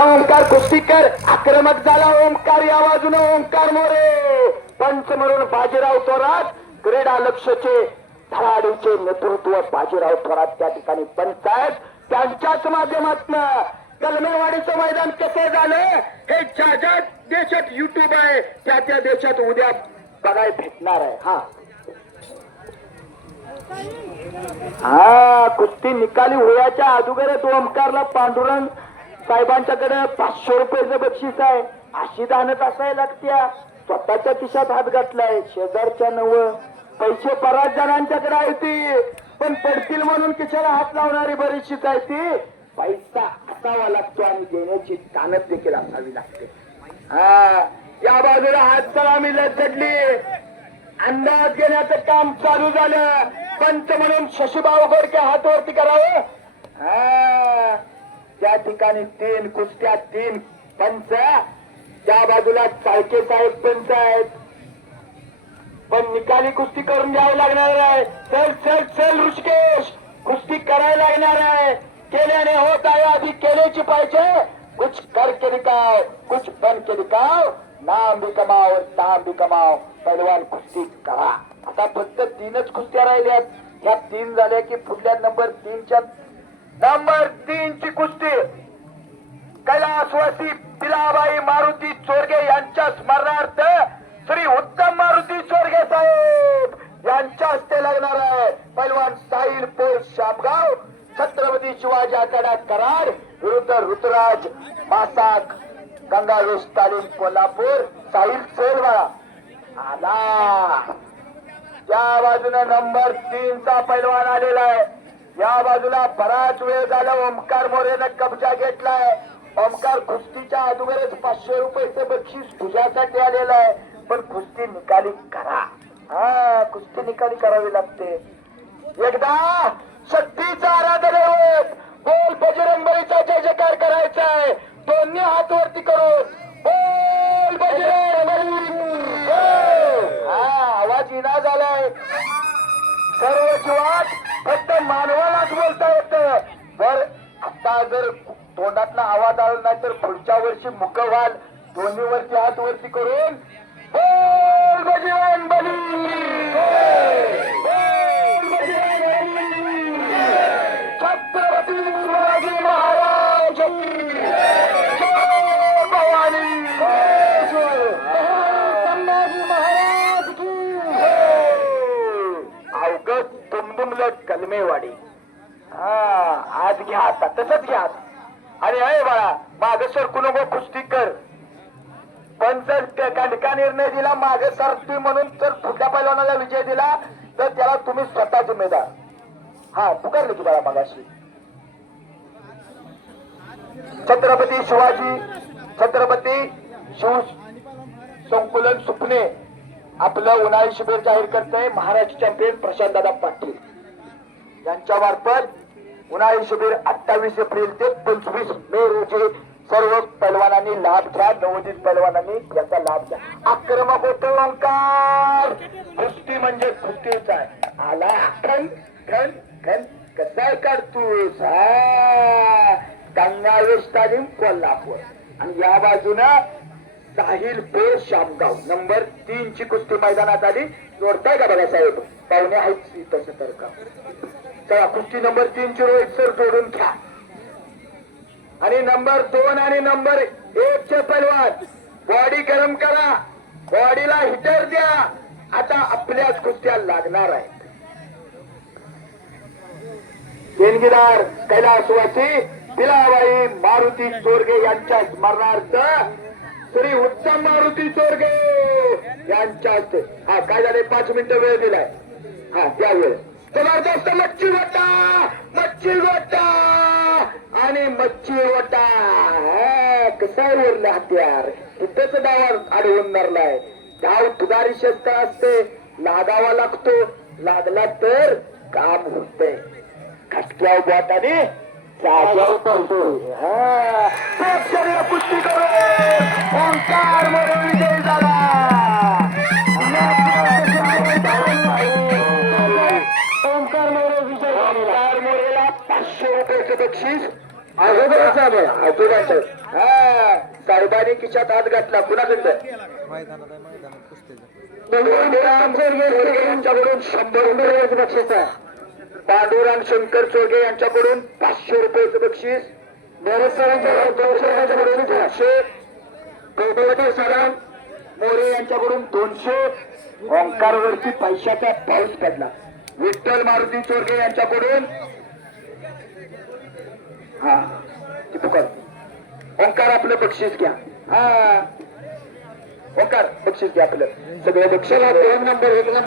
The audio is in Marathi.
ओंकार कुस्तीकर आक्रमक झाला ओंकार या बाजून ओंकार मोरे. पंच म्हणून बाजीराव थोरात क्रीडा लक्षचे धडाडीचे नेतृत्व बाजीराव थोरात त्या ठिकाणी पंच आहेत. त्यांच्याच माध्यमातन कलमेवाडीचं मैदान कसं झालं? हे ज्या ज्या देशात युट्यूब आहे. त्या त्या देशात उद्या बघायला भेटणार आहे. हा. हा कुस्ती निकाली होयाच्या अगोदरच ओंकारला पांडुरंग साहेबांच्याकडे पाचशे रुपयाचं बक्षीस आहे अशी दानत असायला लागत्या. स्वतःच्या खिशात हात घातलाय शेजारच्या नव. पैसे बऱ्याच जणांच्याकडे आहे ती. पण पडतील म्हणून खिशाला हात लावणारी बरीचशीच आहे ती. पैसा असावा लागतो आणि देण्याची दानत देखील असावी लागते. हा या बाजूला हात सलामी लचडली अंदाज घेण्याचं काम चालू झालं. पंच म्हणून शशीभाऊ गोडके हातवरती करावं. हा. त्या ठिकाणी तीन कुस्त्या तीन पंच त्या बाजूला चाळके साहेब पंच आहेत. पण निकाली कुस्ती करून घ्यावी लागणार आहे. चल चल चल ऋषिकेश. कुस्ती करायला लागणार आहे. केल्याने होत आहे आधी केल्याची पाहिजे. कुछ करके दिखाओ कुछ बन के दिखाओ. नाम भी कमाओ ताम भी कमाओ. पहिलवान कुस्ती करा. आता फक्त तीनच कुस्त्या राहिल्यात. ह्या तीन झाल्या की पुढल्या नंबर तीनच्या नंबर तीन ची कुस्ती. कैलासवासी पिलाबाई मारुती चोरगे यांच्या स्मरणार्थ श्री उत्तम मारुती चोरगे साहेब यांच्या हस्ते लागणार आहे. पैलवान साहिल पोल शामगाव छत्रपती शिवाजी आखाडा कराड विरुद्ध ऋतुराज मासाक गंगावेश तालीम कोल्हापूर साहिल चोरवाळा आला. त्या बाजूने नंबर तीन चा पैलवान आलेला आहे. या बाजूला बराच वेळ झाला ओमकार मोरेनं कब्जा घेतलाय. ओमकार कुस्तीच्या अगोदरच पाचशे रुपयाचं बक्षीस तुझ्यासाठी आलेलं आहे. पण कुस्ती निकाली करा. हा कुस्ती निकाली करावी लागते. एकदा शक्तीचा आराधना होत बोल बजरंगबलीचा जय जयकार करायचा आहे दोन्ही हात वरती करून बोल बजरंगबली. हा आवाज इना झालाय सर्व जीवात फक्त मानवालाच बोलता येत. जर आता जर तोंडातला आवाज आला नाही तर पुढच्या वर्षी मुख व्हाल दोन्ही वरती हात वरती करून बोल बजरंग बली दुमदुमलं कलमेवाडी. हा आज घ्या आता तसंच घ्या. आणि अय बाळा माग सरकू नको कुस्ती कर. पण जर क- का निर्णय दिला मागे सरती म्हणून जर कुठल्या पैलवानाला विजय दिला तर त्याला तुम्ही स्वतः जिम्मेदार हा पुकारले तुम्हाला मागाशी. छत्रपती शिवाजी छत्रपती शिव संकुलन सुपणे आपलं उन्हाळी शिबिर जाहीर करते महाराष्ट्र चॅम्पियन प्रशांत दादा पाटील. यांच्या मार्फत उन्हाळी शिबिर अठ्ठावीस एप्रिल ते पंचवीस मे रोजी सर्व पैलवानांनी लाभ घ्या नवोदित पैलवानांनी याचा लाभ घ्या. आक्रमक होतो ओंकार. कुस्ती म्हणजे कुस्तीच आहे. आला खन खन खन कसा काढतोस गंगावेश तालीम कोल्हापूर. आणि या बाजूनं साहिल पे शामगाव. नंबर तीन ची कुस्ती मैदानात आली. जोडताय का बघा साहेब? पाहुणे आहेत तसं तर का चला कुस्ती नंबर तीन ची रोहित सर जोडून घ्या. आणि नंबर दोन आणि नंबर एक चे पैलवान. बॉडी गरम करा. बॉडीला हिटर द्या. आता आपल्याच कुस्त्या लागणार आहेत. देणगीदार कैलासवासी पिलाबाई मारुती चोरगे यांच्या स्मरणार्थ श्री उत्तम मारुती चोरगे यांच्या हस्ते हा काय झाले? पाच मिनिटं वेळ दिलाय. हा त्या मच्छी वटा आणि मच्छी वटा हा, कसा उरलं हत्यार? तिथंच डावार अडवून मारलाय. डाव तुगारी शस्त्र असते लागावा लागतो. लागला तर काम होतंय. खटक्या बोटाने जाग्यावर पडतो हा. मोरेला पाचशे रुपयाचं बक्षीस. हा खिशात हात घातला कुणाकडं यांच्याकडून शंभर रुपये बक्षीस आहे. पांडुरंग शंकर चोरगे यांच्याकडून पाचशे रुपयाचं बक्षीस. यांच्याकडून दोनशे. गौतमती सराम मोरे यांच्याकडून दोनशे. ओंकारवरती पैशाचा पाऊस पडला. विठ्ठल मारुती चोरगे यांच्याकडून. हा ते ओंकार आपलं बक्षीस घ्या. हा. ओंकार बक्षीस घ्या आपलं. सगळं बक्षीस. दोन नंबर एक नंबर.